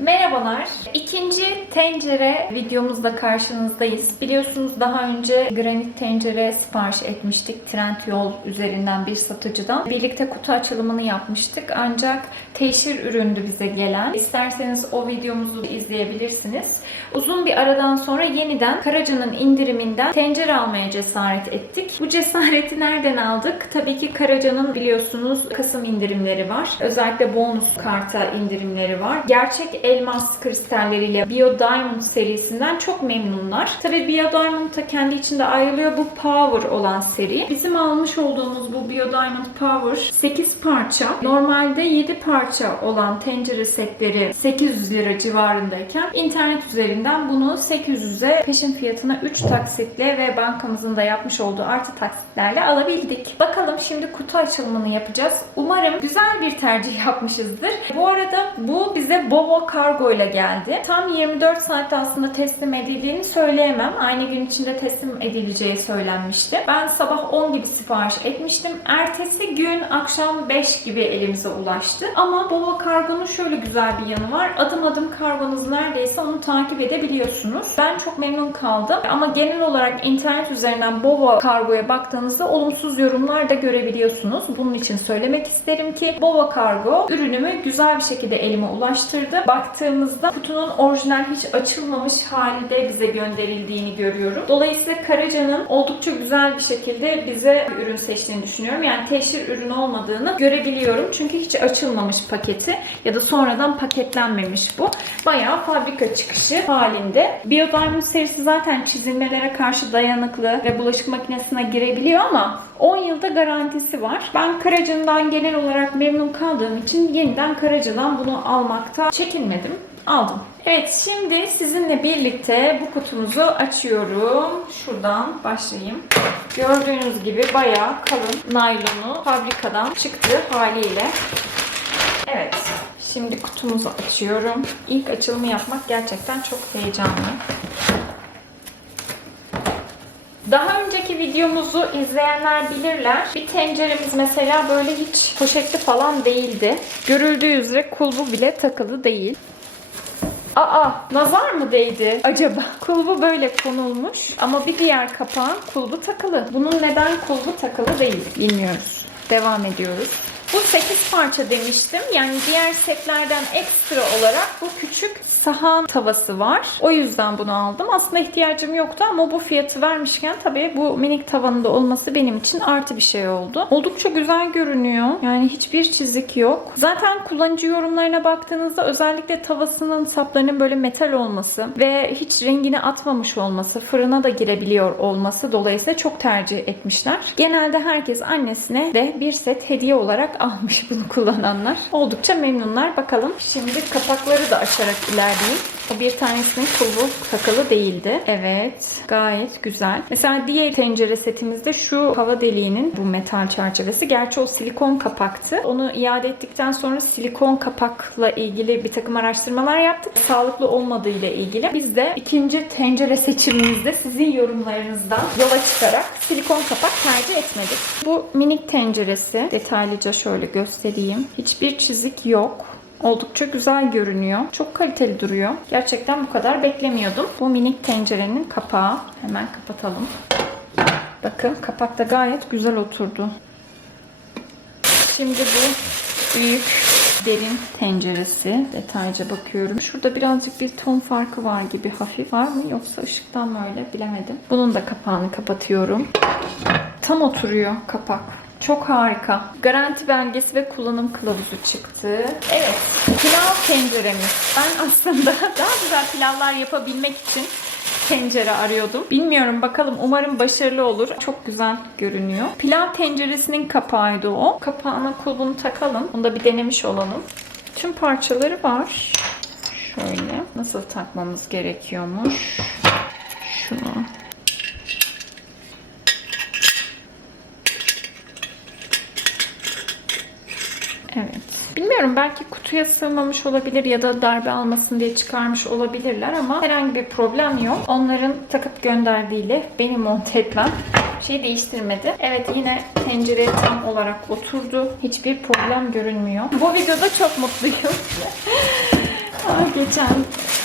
Merhabalar. İkinci tencere videomuzda karşınızdayız. Biliyorsunuz daha önce granit tencere sipariş etmiştik. Trendyol üzerinden bir satıcıdan. Birlikte kutu açılımını yapmıştık. Ancak teşhir üründü bize gelen. İsterseniz o videomuzu izleyebilirsiniz. Uzun bir aradan sonra yeniden Karaca'nın indiriminden tencere almaya cesaret ettik. Bu cesareti nereden aldık? Tabii ki Karaca'nın biliyorsunuz Kasım indirimleri var. Özellikle bonus karta indirimleri var. Gerçek elmas kristalleriyle Bio Diamond serisinden çok memnunlar. Tabii Bio Diamond da kendi içinde ayrılıyor. Bu Power olan seri. Bizim almış olduğumuz bu Bio Diamond Power 8 parça. Normalde 7 parça olan tencere setleri 800 lira civarındayken internet üzerinden bunu 800'e peşin fiyatına 3 taksitle ve bankamızın da yapmış olduğu artı taksitlerle alabildik. Bakalım şimdi kutu açılımını yapacağız. Umarım güzel bir tercih yapmışızdır. Bu arada bu bize Bovo Kargo ile geldi. Tam 24 saatte aslında teslim edildiğini söyleyemem. Aynı gün içinde teslim edileceği söylenmişti. Ben sabah 10 gibi sipariş etmiştim. Ertesi gün akşam 5 gibi elimize ulaştı. Ama Bovo Kargo'nun şöyle güzel bir yanı var. Adım adım kargonuz neredeyse onu takip edebiliyorsunuz. Ben çok memnun kaldım. Ama genel olarak internet üzerinden Bovo Kargo'ya baktığınızda olumsuz yorumlar da görebiliyorsunuz. Bunun için söylemek isterim ki Bovo Kargo ürünümü güzel bir şekilde elime ulaştırdı. Baktığımızda kutunun orijinal hiç açılmamış halinde bize gönderildiğini görüyorum. Dolayısıyla Karaca'nın oldukça güzel bir şekilde bize bir ürün seçtiğini düşünüyorum. Yani teşhir ürün olmadığını görebiliyorum. Çünkü hiç açılmamış paketi ya da sonradan paketlenmemiş bu. Bayağı fabrika çıkışı halinde. Bio Diamond serisi zaten çizilmelere karşı dayanıklı ve bulaşık makinesine girebiliyor ama 10 yılda garantisi var. Ben Karaca'dan genel olarak memnun kaldığım için yeniden Karaca'dan bunu almakta çekinmedim. Aldım. Evet şimdi sizinle birlikte bu kutumuzu açıyorum. Şuradan başlayayım. Gördüğünüz gibi bayağı kalın naylonu fabrikadan çıktığı haliyle. Evet. Şimdi kutumuzu açıyorum. İlk açılımı yapmak gerçekten çok heyecanlı. Daha önceki videomuzu izleyenler bilirler. Bir tenceremiz mesela böyle hiç poşetli falan değildi. Görüldüğü üzere kulbu bile takılı değil. Aa, nazar mı değdi acaba? Kulbu böyle konulmuş ama bir diğer kapağın kulbu takılı. Bunun neden kulbu takılı değil bilmiyoruz. Devam ediyoruz. Bu 8 parça demiştim. Yani diğer setlerden ekstra olarak bu küçük sahan tavası var. O yüzden bunu aldım. Aslında ihtiyacım yoktu ama bu fiyatı vermişken tabii bu minik tavanın da olması benim için artı bir şey oldu. Oldukça güzel görünüyor. Yani hiçbir çizik yok. Zaten kullanıcı yorumlarına baktığınızda özellikle tavasının saplarının böyle metal olması ve hiç rengini atmamış olması, fırına da girebiliyor olması dolayısıyla çok tercih etmişler. Genelde herkes annesine de bir set hediye olarak almış bunu kullananlar. Oldukça memnunlar. Bakalım şimdi kapakları da açarak ilerleyeyim. Bir tanesinin kulbu takılı değildi. Evet. Gayet güzel. Mesela diğer tencere setimizde şu hava deliğinin bu metal çerçevesi. Gerçi o silikon kapaktı. Onu iade ettikten sonra silikon kapakla ilgili bir takım araştırmalar yaptık. Sağlıklı olmadığı ile ilgili. Biz de ikinci tencere seçimimizde sizin yorumlarınızdan yola çıkarak silikon kapak tercih etmedik. Bu minik tenceresi detaylıca şöyle göstereyim. Hiçbir çizik yok. Oldukça güzel görünüyor. Çok kaliteli duruyor. Gerçekten bu kadar beklemiyordum. Bu minik tencerenin kapağı. Hemen kapatalım. Bakın kapak da gayet güzel oturdu. Şimdi bu büyük derin tenceresi. Detaylıca bakıyorum. Şurada birazcık bir ton farkı var gibi hafif. Var mı yoksa ışıktan mı öyle bilemedim. Bunun da kapağını kapatıyorum. Tam oturuyor kapak. Çok harika. Garanti belgesi ve kullanım kılavuzu çıktı. Evet, pilav tenceremiz. Ben aslında daha güzel pilavlar yapabilmek için tencere arıyordum. Bilmiyorum bakalım umarım başarılı olur. Çok güzel görünüyor. Pilav tenceresinin kapağıydı o. Kapağına kulbunu takalım. Onu da bir denemiş olalım. Tüm parçaları var. Şöyle. Nasıl takmamız gerekiyormuş. Şunu Evet. Bilmiyorum belki kutuya sığmamış olabilir ya da darbe almasın diye çıkarmış olabilirler ama herhangi bir problem yok. Onların takıp gönderdiğiyle beni monte etmem şey değiştirmedi. Evet yine tencereye tam olarak oturdu. Hiçbir problem görünmüyor. Bu videoda çok mutluyum. Geçen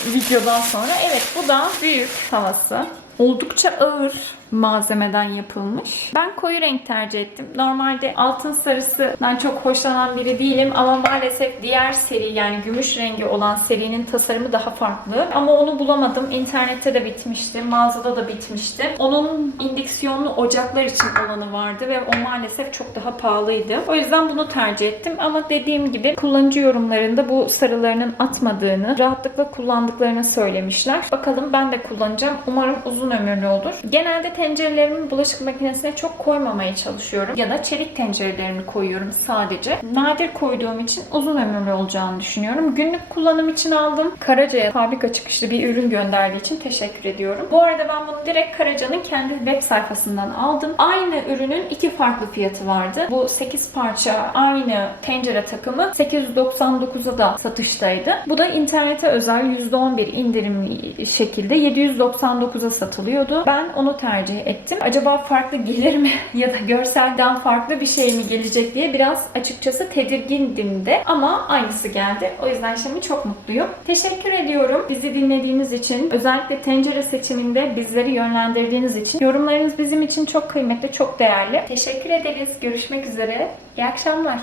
videodan sonra. Evet bu da büyük tavası. Oldukça ağır malzemeden yapılmış. Ben koyu renk tercih ettim. Normalde altın sarısından çok hoşlanan biri değilim ama maalesef diğer seri yani gümüş rengi olan serinin tasarımı daha farklı. Ama onu bulamadım. İnternette de bitmişti. Mağazada da bitmişti. Onun indüksiyonlu ocaklar için olanı vardı ve o maalesef çok daha pahalıydı. O yüzden bunu tercih ettim ama dediğim gibi kullanıcı yorumlarında bu sarılarının atmadığını, rahatlıkla kullandıklarını söylemişler. Bakalım ben de kullanacağım. Umarım uzun ömürlü olur. Genelde tencerelerimi bulaşık makinesine çok koymamaya çalışıyorum. Ya da çelik tencerelerimi koyuyorum sadece. Nadir koyduğum için uzun ömürlü olacağını düşünüyorum. Günlük kullanım için aldım. Karaca'ya fabrika çıkışlı bir ürün gönderdiği için teşekkür ediyorum. Bu arada ben bunu direkt Karaca'nın kendi web sayfasından aldım. Aynı ürünün iki farklı fiyatı vardı. Bu 8 parça aynı tencere takımı 899'a da satıştaydı. Bu da internete özel %11 indirimli şekilde 799'a satılıyordu. Ben onu tercih ettim. Acaba farklı gelir mi ya da görselden farklı bir şey mi gelecek diye biraz açıkçası tedirgindim de ama aynısı geldi. O yüzden şimdi çok mutluyum. Teşekkür ediyorum bizi dinlediğiniz için. Özellikle tencere seçiminde bizleri yönlendirdiğiniz için. Yorumlarınız bizim için çok kıymetli, çok değerli. Teşekkür ederiz. Görüşmek üzere. İyi akşamlar.